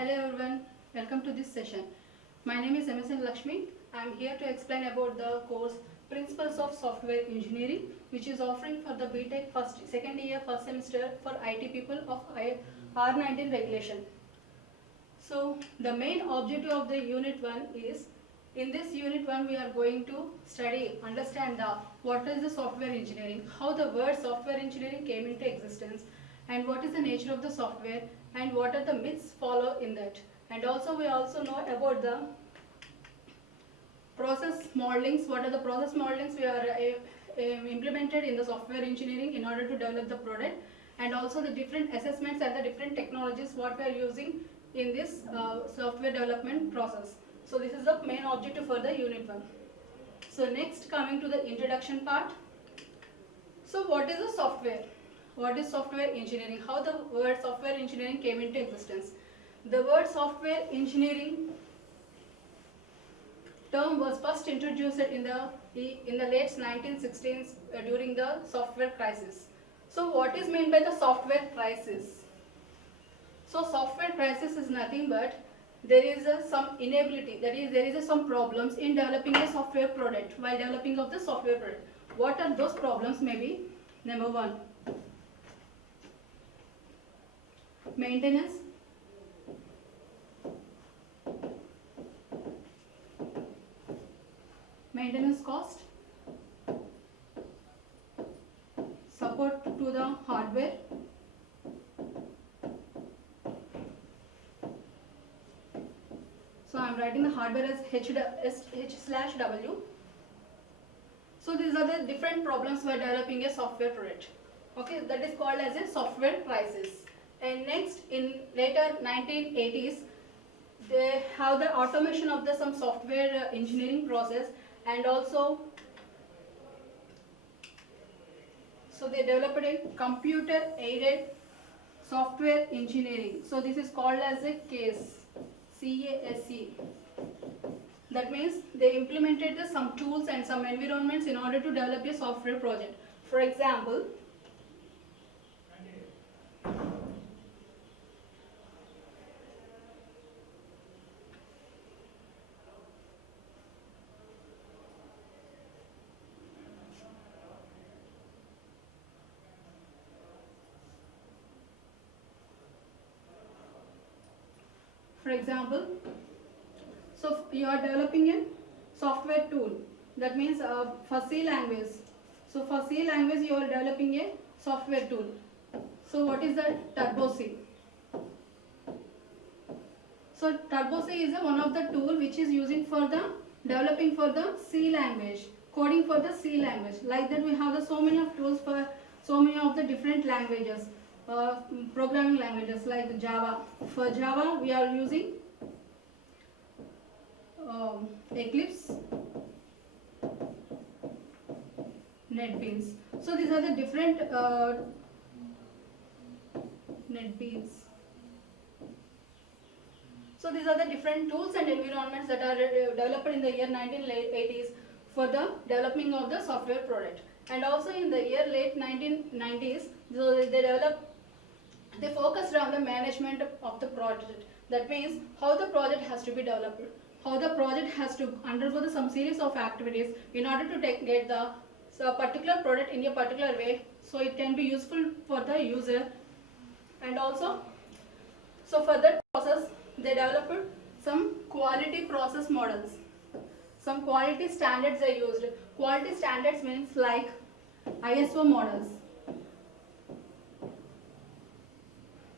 Hello everyone, welcome to this session. My name is MSN Lakshmi. I am here to explain about the course Principles of Software Engineering, which is offering for the BTech second year first semester for IT people of R19 regulation. So the main objective of the unit 1 is, in this unit 1 we are going to understand what is the software engineering, how the word software engineering came into existence, and what is the nature of the software, and what are the myths follow in that. And also we also know about the process modelings, what are the process modelings we are implemented in the software engineering in order to develop the product, and also the different assessments and the different technologies what we are using in this software development process. So this is the main objective for the unit 1. So next, coming to the introduction part. So what is the software? What is software engineering? How the word software engineering came into existence? The word software engineering term was first introduced in the late 1916s during the software crisis. So what is meant by the software crisis? So software crisis is nothing but there is some inability, that is there is some problems in developing a software product while developing of the software product. What are those problems? Maybe number 1, maintenance. Maintenance cost, support to the hardware, so I am writing the hardware as H/W. So these are the different problems for developing a software product. Okay, that is called as a software crisis. And next, in later 1980s, they have the automation of the some software engineering process, and also so they developed a computer aided software engineering. So this is called as a CASE, C-A-S-E. That means they implemented some tools and some environments in order to develop a software project. For example, so you are developing a software tool. That means for C language. So for C language you are developing a software tool. So what is the Turbo C? So Turbo C is one of the tool which is using for the developing for the C language, coding for the C language. Like that we have the so many of tools for so many of the different languages. Programming languages like Java. For Java we are using Eclipse, NetBeans. So these are the different NetBeans. So these are the different tools and environments that are developed in the year 1980s for the developing of the software product. And also in the year late 1990s, so they focused on the management of the project. That means how the project has to be developed, how the project has to undergo some series of activities in order to get the particular product in a particular way, so it can be useful for the user. And also, so for that process, they developed some quality process models. Some quality standards are used. Quality standards means like ISO models.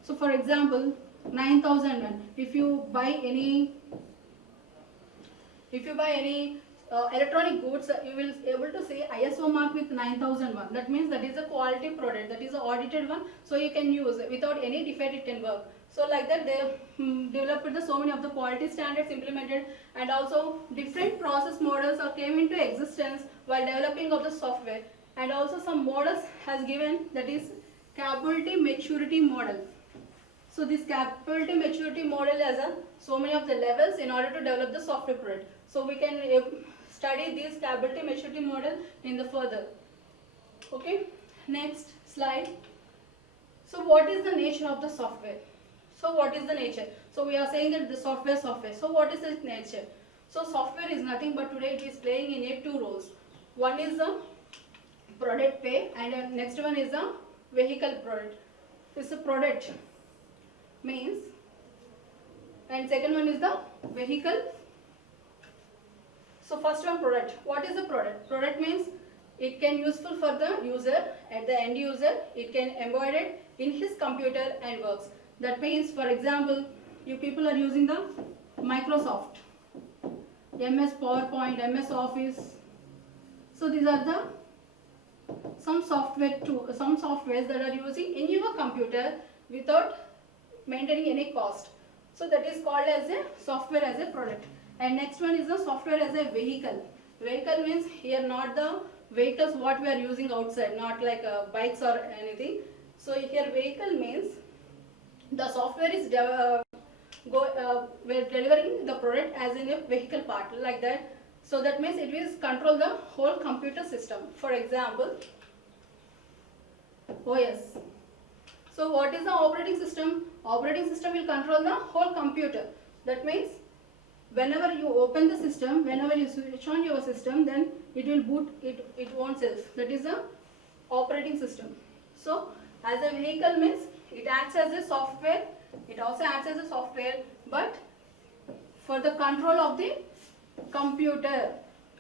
So for example, 9001. If you buy any electronic goods, you will able to see ISO mark with 9001. That means that is a quality product, that is an audited one, so you can use it without any defect, it can work. So like that they developed so many of the quality standards implemented, and also different process models came into existence while developing of the software. And also some models has given, that is capability maturity model. So this capability maturity model has so many of the levels in order to develop the software product. So we can study this capability maturity model in the further. Okay, next slide. So what is the nature of the software? So what is the nature? So we are saying that the software. So what is its nature? So software is nothing but today it is playing in two roles. One is the product pay and next one is the vehicle product. This is a product means, and second one is the vehicle. So first one, product. What is the product? Product means it can useful for the user, at the end user. It can embed it in his computer and works. That means, for example, you people are using the Microsoft, MS PowerPoint, MS Office. So these are the some softwares that are using in your computer without maintaining any cost. So that is called as a software as a product. And next one is the software as a vehicle. Vehicle means here not the vehicles what we are using outside, not like bikes or anything. So here vehicle means the software is we're delivering the product as in a vehicle part like that. So that means it will control the whole computer system. For example, OS. So what is the operating system? Operating system will control the whole computer. That means whenever you open the system, whenever you switch on your system, then it will boot it own self. That is the operating system. So as a vehicle means it acts as a software. It also acts as a software, but for the control of the computer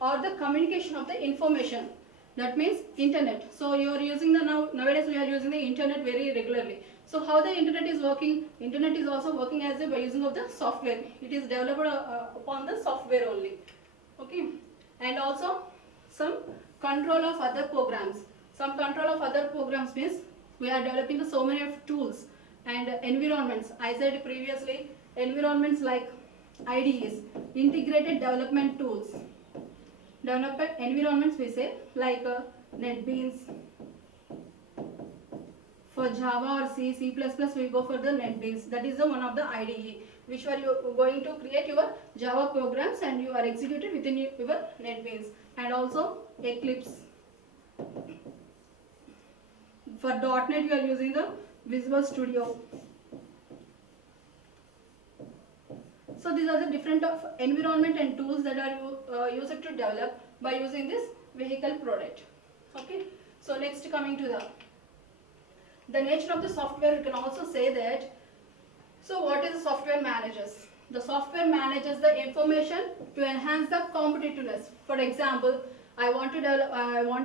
or the communication of the information. That means internet. So you are using the nowadays we are using the internet very regularly. So how the internet is working? Internet is also working as a by using of the software. It is developed upon the software only. Okay, and also some control of other programs. Some control of other programs means we are developing so many of tools and environments. I said previously, environments like IDEs, integrated development tools. Development environments we say like NetBeans. For Java or C, C++, we go for the NetBeans. That is the one of the IDE which are you going to create your Java programs and you are executed within your NetBeans. And also Eclipse. For .NET you are using the Visual Studio. So these are the different of environment and tools that are used to develop by using this vehicle product. Okay. So next coming to the nature of the software, you can also say that. So what is the software manages? The software manages the information to enhance the competitiveness. For example, I want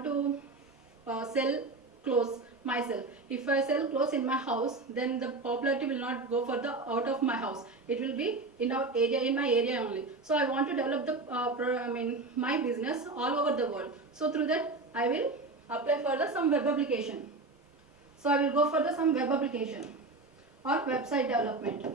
to sell clothes myself. If I sell clothes in my house, then the popularity will not go for the out of my house. It will be in our area, in my area only. So I want to develop the my business all over the world. So through that, I will apply for the some web application. So I will go for the some web application or website development.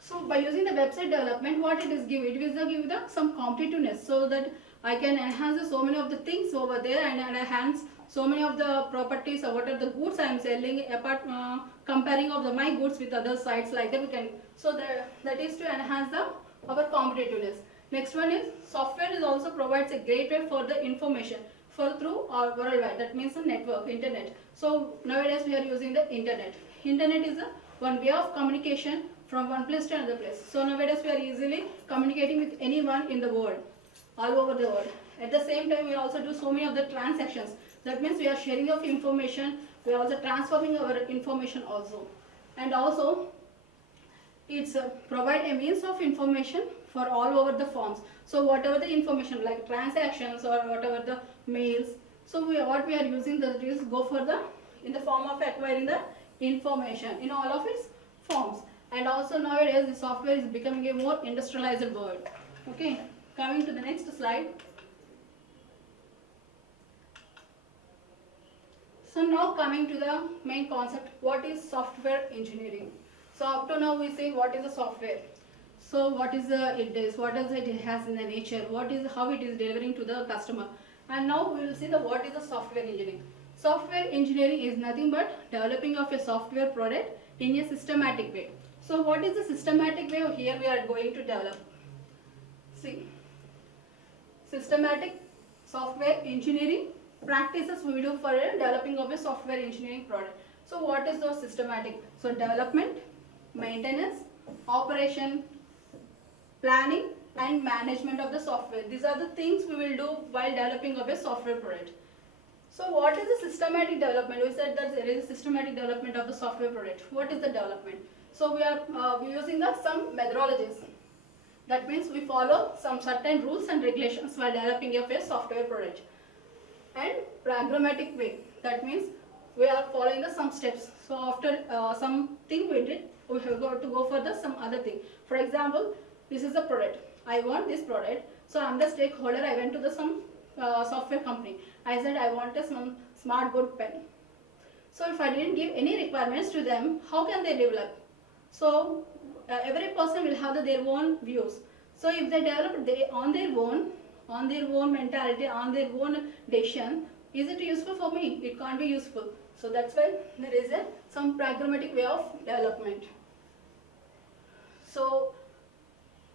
So by using the website development, what it is give? It will give the some competitiveness so that I can enhance so many of the things over there and enhance so many of the properties or what are the goods I am selling apart comparing of my goods with other sites like that we can. So that is to enhance our competitiveness. Next one is software is also provides a great way for the information for through or worldwide. That means the network, internet. So nowadays we are using the internet. Internet is one way of communication from one place to another place. So nowadays we are easily communicating with anyone in the world, all over the world. At the same time, we also do so many of the transactions. That means we are sharing of information. We are also transforming our information also. And also, it's provide a means of information for all over the forms. So whatever the information like transactions or whatever the mails. So what we are using that is go for the in the form of acquiring the information in all of its forms. And also nowadays the software is becoming a more industrialized world. Okay, coming to the next slide. So now coming to the main concept, what is software engineering? So up to now we say what is a software. So what is it is, what does it has in the nature, how it is delivering to the customer. And now we will see the what is the software engineering. Software engineering is nothing but developing of a software product in a systematic way. So what is the systematic way here we are going to develop? See, systematic software engineering practices we do for developing of a software engineering product. So what is the systematic? So development, maintenance, operation, planning and management of the software. These are the things we will do while developing of a software product. So what is the systematic development? We said that there is a systematic development of the software product. What is the development? So we are using some methodologies. That means we follow some certain rules and regulations while developing of a software product. And programmatic way. That means we are following some steps. So after something we did, we have got to go for some other thing. For example, this is the product. I want this product. So I am the stakeholder. I went to some software company. I said I want some smart board pen. So if I didn't give any requirements to them, how can they develop? So every person will have their own views. So if they develop on their own mentality, on their own decision, is it useful for me? It can't be useful. So that's why there is some programmatic way of development. So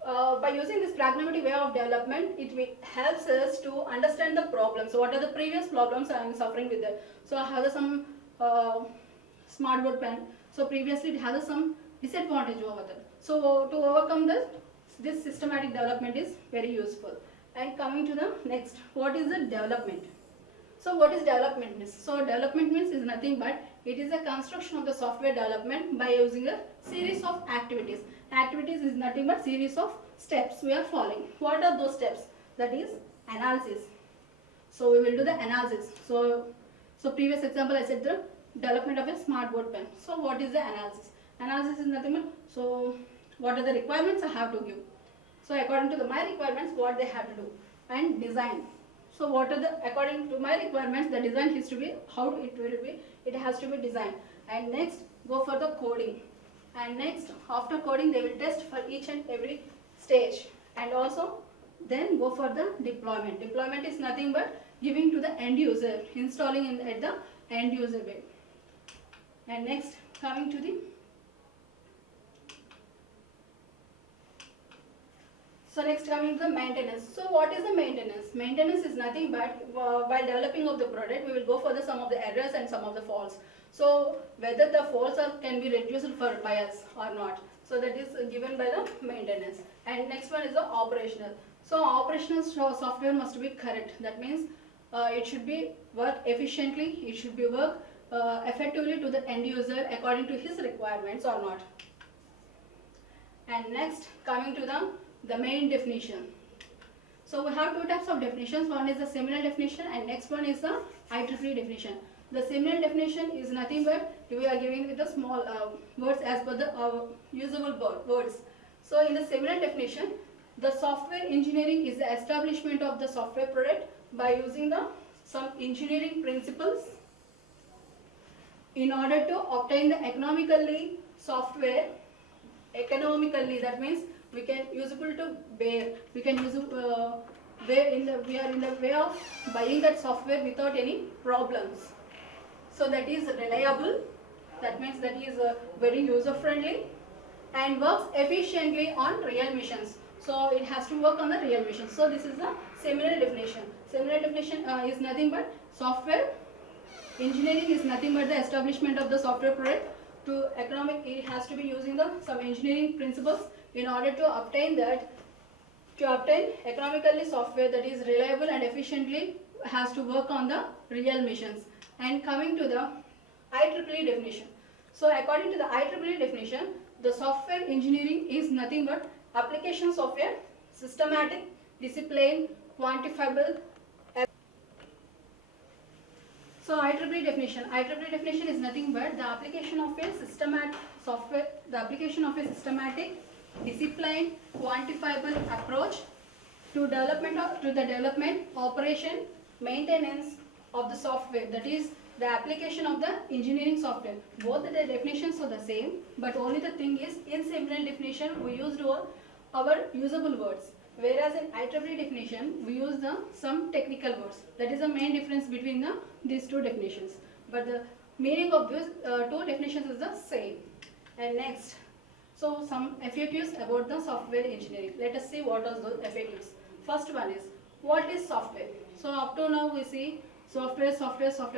by using this programmatic way of development, it helps us to understand the problems. So what are the previous problems I am suffering with it? So I have some smart board pen. So previously it has some disadvantage over that. So to overcome this systematic development is very useful. And coming to the next, what is the development? So what is development means? So development means is nothing but it is a construction of the software development by using a series of activities. Activities is nothing but series of steps we are following. What are those steps? That is analysis. So we will do the analysis. So previous example I said the development of a smart board pen. So what is the analysis? Analysis is nothing but, so what are the requirements I have to give? So according to my requirements, what they have to do. And design. So what are according to my requirements, the design has to be, how it will be, it has to be designed. And next, go for the coding. And next, after coding, they will test for each and every stage. And also, then go for the deployment. Deployment is nothing but giving to the end user, installing at the end user way. And next, coming to the coming to the maintenance. So what is the maintenance? Maintenance is nothing but while developing of the product, we will go for some of the errors and some of the faults. So whether the faults can be reduced by us or not. So that is given by the maintenance. And next one is the operational. So operational software must be correct. That means it should be work efficiently. It should be work effectively to the end user according to his requirements or not. And next, coming to the main definition. So we have two types of definitions. One is the seminal definition and next one is the IEEE definition. The seminal definition is nothing but we are giving with the small words as per the usable words. So in the seminal definition, the software engineering is the establishment of the software product by using some engineering principles in order to obtain the economically software. Economically, that means we can usable to bear. We can use we are in the way of buying that software without any problems. So that is reliable. That means that is very user friendly and works efficiently on real missions. So it has to work on the real missions. So this is the seminal definition. Seminal definition is nothing but software engineering is nothing but the establishment of the software product to economic. It has to be using some engineering principles in order to obtain economically software that is reliable and efficiently has to work on the real missions. And coming to the IEEE definition. So according to the IEEE definition, the software engineering is nothing but application software, systematic, disciplined, quantifiable. So IEEE definition is nothing but the application of a systematic software, the application of a systematic, disciplined, quantifiable approach to the development, operation, maintenance of the software. That is the application of the engineering software. Both the definitions are the same, but only the thing is in seminal definition we used our usable words, whereas in IEEE definition we use some technical words. That is the main difference between these two definitions. But the meaning of these two definitions is the same. And next, so some FAQs about the software engineering. Let us see what are those FAQs. First one is, what is software? So up to now we see software.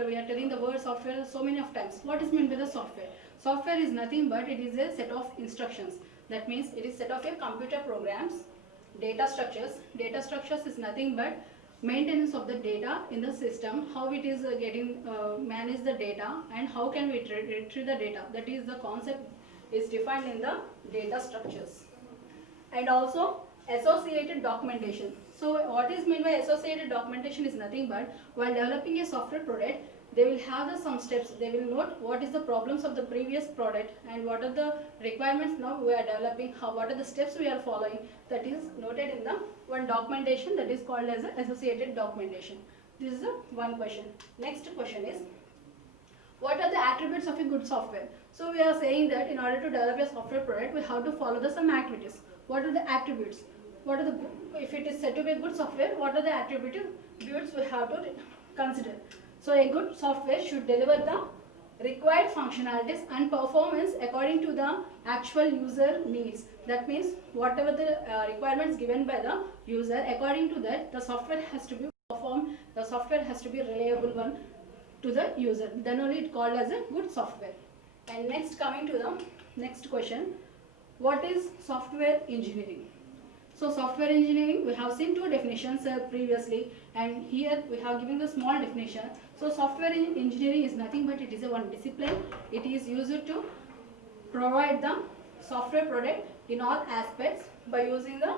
We are telling the word software so many of times. What is meant by the software? Software is nothing but it is a set of instructions. That means it is set of a computer programs, data structures. Data structures is nothing but maintenance of the data in the system, how it is getting manage the data, and how can we retrieve the data. That is the concept is defined in the data structures. And also associated documentation. So what is meant by associated documentation is nothing but while developing a software product, they will have some steps. They will note what is the problems of the previous product and what are the requirements now we are developing, what are the steps we are following. That is noted in the one documentation, that is called as associated documentation. This is the one question. Next question is, what are the attributes of a good software? So we are saying that in order to develop a software product, we have to follow some activities. What are the attributes? What are the, if it is said to be a good software, what are the attributes we have to consider? So a good software should deliver the required functionalities and performance according to the actual user needs. That means whatever the requirements given by the user, according to that the software has to be performed, the software has to be reliable one to the user. Then only it called as a good software. And next, coming to the next question, what is software engineering? So software engineering, we have seen two definitions previously, and here we have given the small definition. So software engineering is nothing but it is a one discipline. It is used to provide the software product in all aspects by using the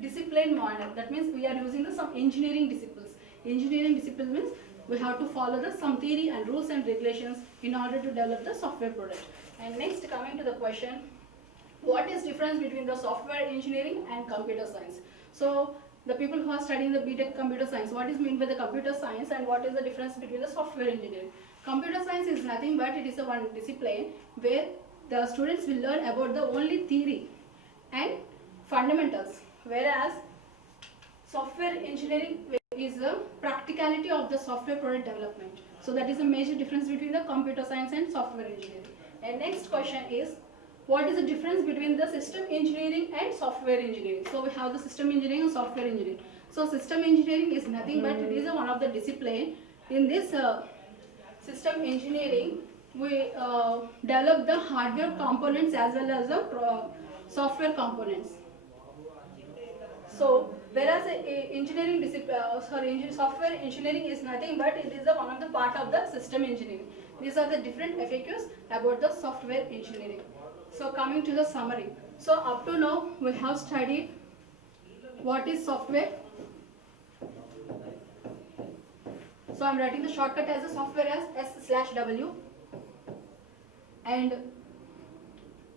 discipline manner. That means we are using some engineering disciplines. Engineering discipline means we have to follow some theory and rules and regulations in order to develop the software product. And next, coming to the question, what is difference between the software engineering and computer science? So the people who are studying the BTech computer science, what is meant by the computer science and what is the difference between the software engineering? Computer science is nothing but it is a one discipline where the students will learn about the only theory and fundamentals, whereas software engineering is the practicality of the software product development. So that is a major difference between the computer science and software engineering. And next question is, what is the difference between the system engineering and software engineering? So we have the system engineering and software engineering. So system engineering is nothing but it is one of the discipline. In this system engineering, we develop the hardware components as well as the software components. So whereas engineering software engineering is nothing but it is one of the part of the system engineering. These are the different FAQs about the software engineering. So coming to the summary. So up to now we have studied what is software. So I am writing the shortcut as a software as S/W, and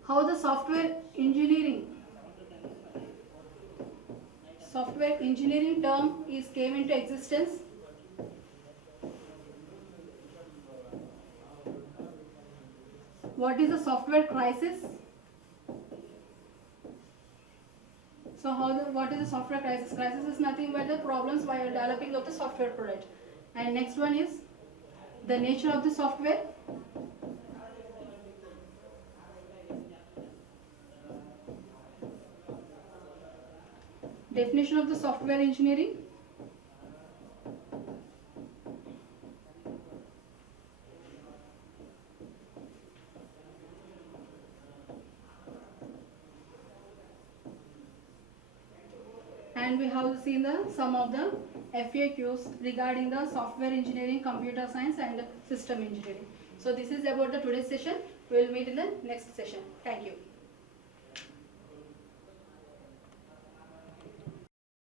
how the software engineering term came into existence. What is the software crisis? So what is the software crisis? Crisis is nothing but the problems while developing of the software product. And next one is the nature of the software. Definition of the software engineering. And we have seen some of the FAQs regarding the software engineering, computer science and system engineering. So this is about the today's session. We will meet in the next session. Thank you.